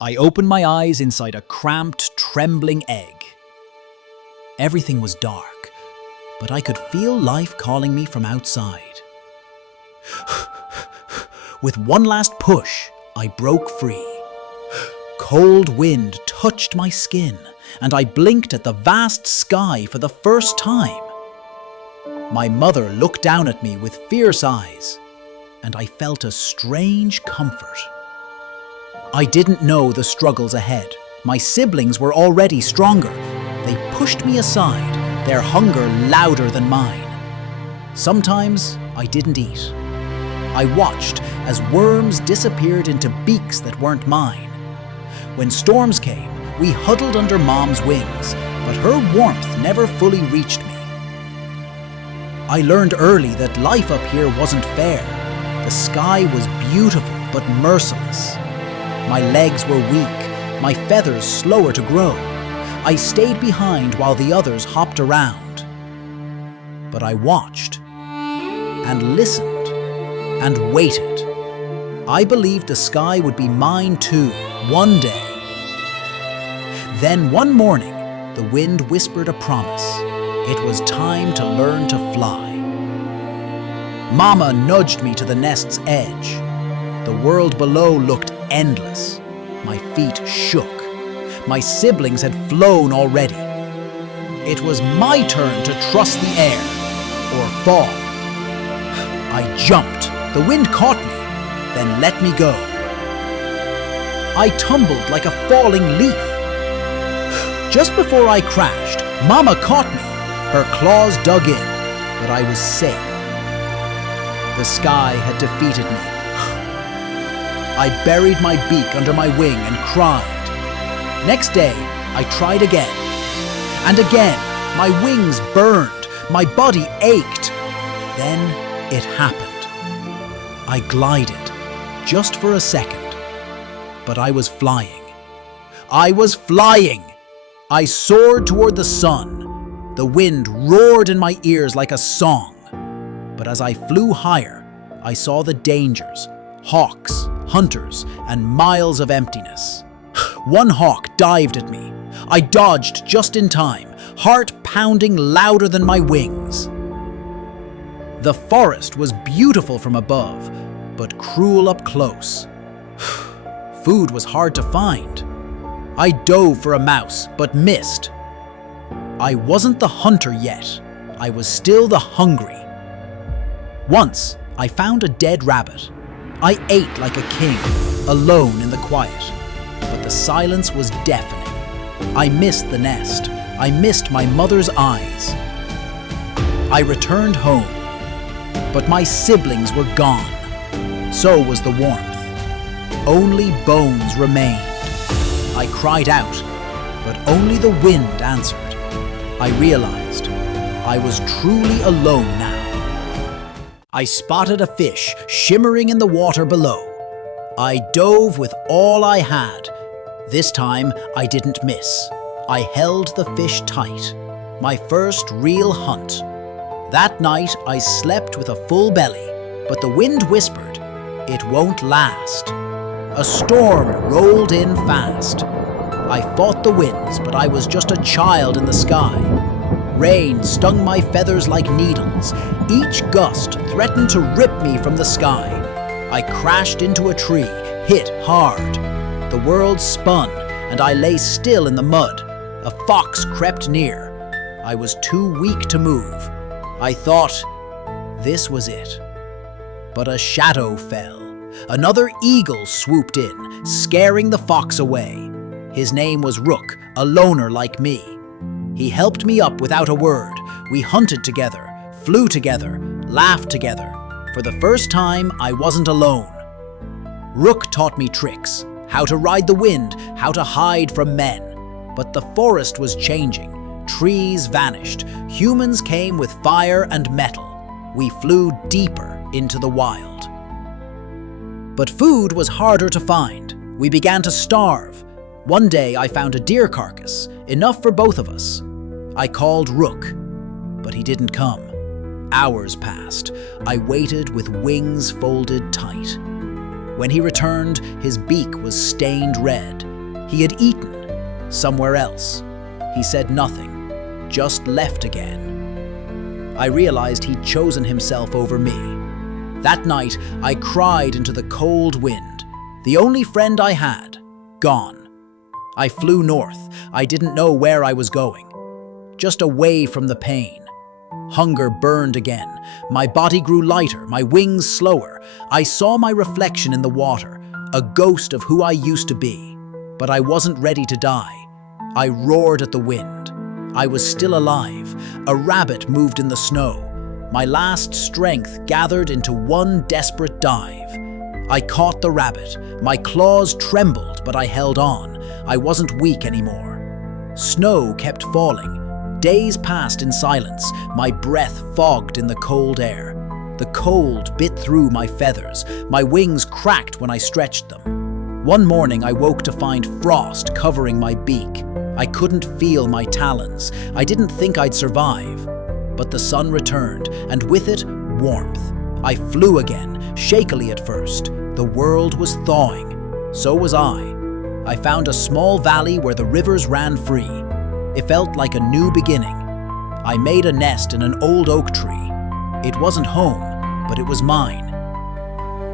I opened my eyes inside a cramped, trembling egg. Everything was dark, but I could feel life calling me from outside. With one last push, I broke free. Cold wind touched my skin, and I blinked at the vast sky for the first time. My mother looked down at me with fierce eyes, and I felt a strange comfort. I didn't know the struggles ahead. My siblings were already stronger. They pushed me aside, their hunger louder than mine. Sometimes I didn't eat. I watched as worms disappeared into beaks that weren't mine. When storms came, we huddled under Mom's wings, but her warmth never fully reached me. I learned early that life up here wasn't fair. The sky was beautiful but merciless. My legs were weak, my feathers slower to grow. I stayed behind while the others hopped around. But I watched and listened and waited. I believed the sky would be mine too, one day. Then one morning, the wind whispered a promise. It was time to learn to fly. Mama nudged me to the nest's edge. The world below looked endless. My feet shook. My siblings had flown already. It was my turn to trust the air or fall. I jumped. The wind caught me, then let me go. I tumbled like a falling leaf. Just before I crashed, Mama caught me. Her claws dug in, but I was safe. The sky had defeated me. I buried my beak under my wing and cried. Next day, I tried again. And again, my wings burned, my body ached. Then it happened. I glided, just for a second. But I was flying. I was flying! I soared toward the sun. The wind roared in my ears like a song. But as I flew higher, I saw the dangers, hawks, hunters, and miles of emptiness. One hawk dived at me. I dodged just in time, heart pounding louder than my wings. The forest was beautiful from above, but cruel up close. Food was hard to find. I dove for a mouse, but missed. I wasn't the hunter yet. I was still the hungry. Once, I found a dead rabbit. I ate like a king, alone in the quiet. But the silence was deafening. I missed the nest. I missed my mother's eyes. I returned home, but my siblings were gone. So was the warmth. Only bones remained. I cried out, but only the wind answered. I realized I was truly alone now. I spotted a fish shimmering in the water below. I dove with all I had. This time, I didn't miss. I held the fish tight. My first real hunt. That night, I slept with a full belly, but the wind whispered, "It won't last." A storm rolled in fast. I fought the winds, but I was just a child in the sky. Rain stung my feathers like needles. Each gust threatened to rip me from the sky. I crashed into a tree, hit hard. The world spun, and I lay still in the mud. A fox crept near. I was too weak to move. I thought, this was it. But a shadow fell. Another eagle swooped in, scaring the fox away. His name was Rook, a loner like me. He helped me up without a word. We hunted together, flew together, laughed together. For the first time, I wasn't alone. Rook taught me tricks, how to ride the wind, how to hide from men. But the forest was changing. Trees vanished. Humans came with fire and metal. We flew deeper into the wild. But food was harder to find. We began to starve. One day I found a deer carcass, enough for both of us. I called Rook, but he didn't come. Hours passed. I waited with wings folded tight. When he returned, his beak was stained red. He had eaten somewhere else. He said nothing, just left again. I realized he'd chosen himself over me. That night, I cried into the cold wind. The only friend I had, gone. I flew north. I didn't know where I was going. Just away from the pain. Hunger burned again. My body grew lighter, my wings slower. I saw my reflection in the water, a ghost of who I used to be. But I wasn't ready to die. I roared at the wind. I was still alive. A rabbit moved in the snow. My last strength gathered into one desperate dive. I caught the rabbit. My claws trembled, but I held on. I wasn't weak anymore. Snow kept falling. Days passed in silence. My breath fogged in the cold air. The cold bit through my feathers. My wings cracked when I stretched them. One morning I woke to find frost covering my beak. I couldn't feel my talons. I didn't think I'd survive. But the sun returned, and with it, warmth. I flew again, shakily at first. The world was thawing. So was I. I found a small valley where the rivers ran free. It felt like a new beginning. I made a nest in an old oak tree. It wasn't home, but it was mine.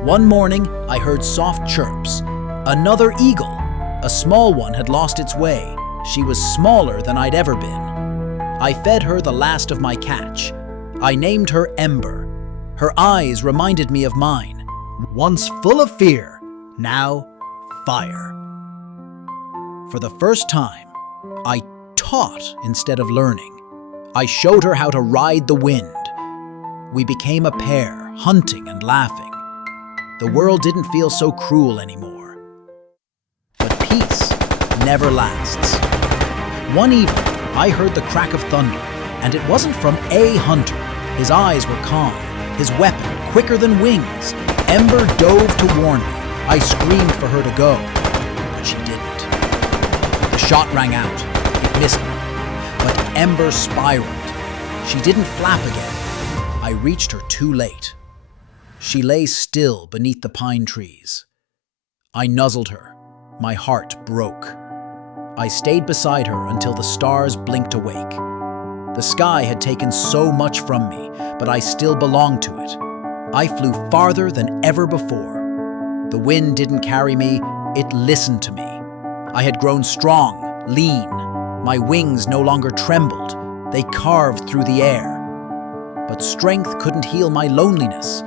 One morning, I heard soft chirps. Another eagle. A small one had lost its way. She was smaller than I'd ever been. I fed her the last of my catch. I named her Ember. Her eyes reminded me of mine. Once full of fear, now fire. For the first time, I taught instead of learning. I showed her how to ride the wind. We became a pair, hunting and laughing. The world didn't feel so cruel anymore. But peace never lasts. One evening, I heard the crack of thunder, and it wasn't from a hunter. His eyes were calm, his weapon quicker than wings. Ember dove to warn me. I screamed for her to go, but she didn't. The shot rang out. It missed me. But Ember spiraled. She didn't flap again. I reached her too late. She lay still beneath the pine trees. I nuzzled her. My heart broke. I stayed beside her until the stars blinked awake. The sky had taken so much from me, but I still belonged to it. I flew farther than ever before. The wind didn't carry me, it listened to me. I had grown strong, lean. My wings no longer trembled. They carved through the air. But strength couldn't heal my loneliness.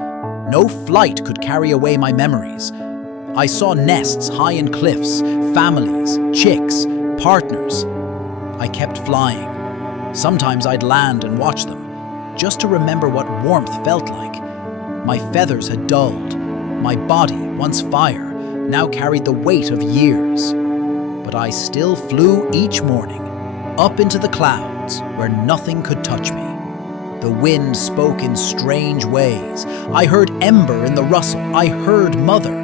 No flight could carry away my memories. I saw nests high in cliffs, families, chicks, partners. I kept flying. Sometimes I'd land and watch them, just to remember what warmth felt like. My feathers had dulled. My body, once fire, now carried the weight of years. But I still flew each morning, up into the clouds where nothing could touch me. The wind spoke in strange ways. I heard Ember in the rustle. I heard Mother.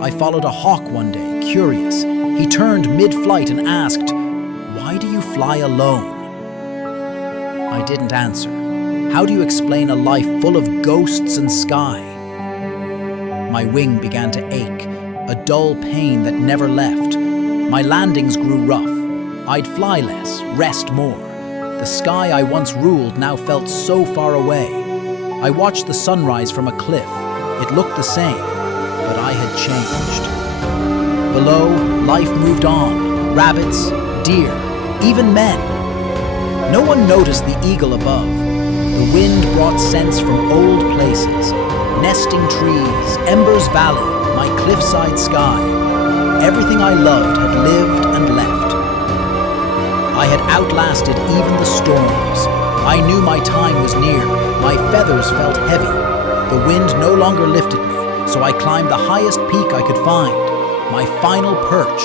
I followed a hawk one day, curious. He turned mid-flight and asked, "Why do you fly alone?" I didn't answer. How do you explain a life full of ghosts and sky? My wing began to ache, a dull pain that never left. My landings grew rough. I'd fly less, rest more. The sky I once ruled now felt so far away. I watched the sunrise from a cliff. It looked the same, but I had changed. Below, life moved on. Rabbits, deer, even men. No one noticed the eagle above. The wind brought scents from old places. Nesting trees, Ember's valley, my cliffside sky. Everything I loved had lived and left. I had outlasted even the storms. I knew my time was near. My feathers felt heavy. The wind no longer lifted me, so I climbed the highest peak I could find. My final perch,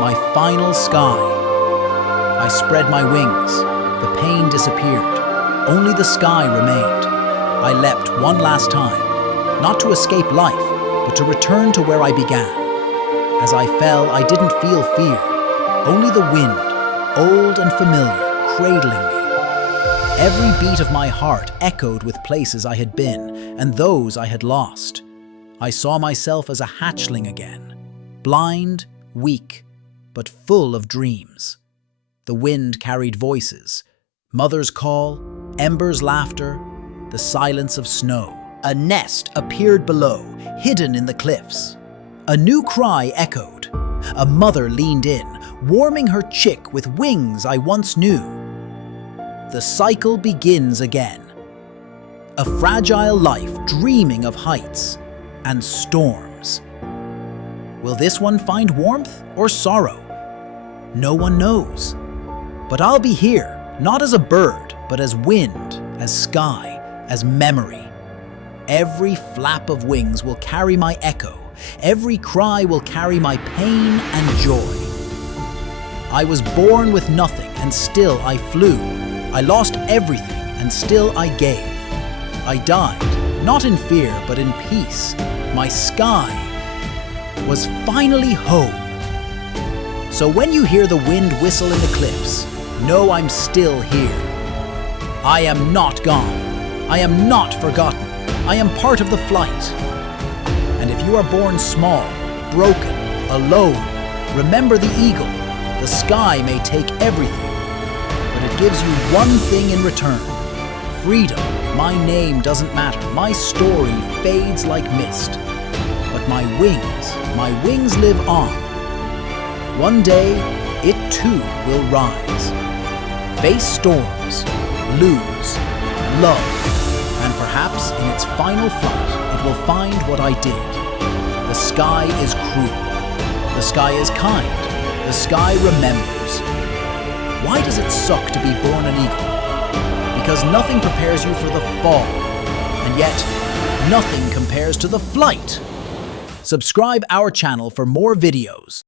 my final sky. I spread my wings. The pain disappeared. Only the sky remained. I leapt one last time, not to escape life, but to return to where I began. As I fell, I didn't feel fear, only the wind, old and familiar, cradling me. Every beat of my heart echoed with places I had been and those I had lost. I saw myself as a hatchling again, blind, weak, but full of dreams. The wind carried voices, mother's call, embers' laughter, the silence of snow. A nest appeared below, hidden in the cliffs. A new cry echoed. A mother leaned in, warming her chick with wings I once knew. The cycle begins again. A fragile life dreaming of heights and storms. Will this one find warmth or sorrow? No one knows. But I'll be here, not as a bird, but as wind, as sky, as memory. Every flap of wings will carry my echo. Every cry will carry my pain and joy. I was born with nothing and still I flew. I lost everything and still I gave. I died, not in fear but in peace. My sky was finally home. So when you hear the wind whistle in the cliffs, know I'm still here. I am not gone. I am not forgotten. I am part of the flight. And if you are born small, broken, alone, remember the eagle. The sky may take everything, but it gives you one thing in return. Freedom. My name doesn't matter. My story fades like mist. But my wings live on. One day, it too will rise. Face storms, lose, love, and perhaps in its final flight, it will find what I did. The sky is cruel. The sky is kind. The sky remembers. Why does it suck to be born an eagle? Because nothing prepares you for the fall, and yet nothing compares to the flight. Subscribe our channel for more videos.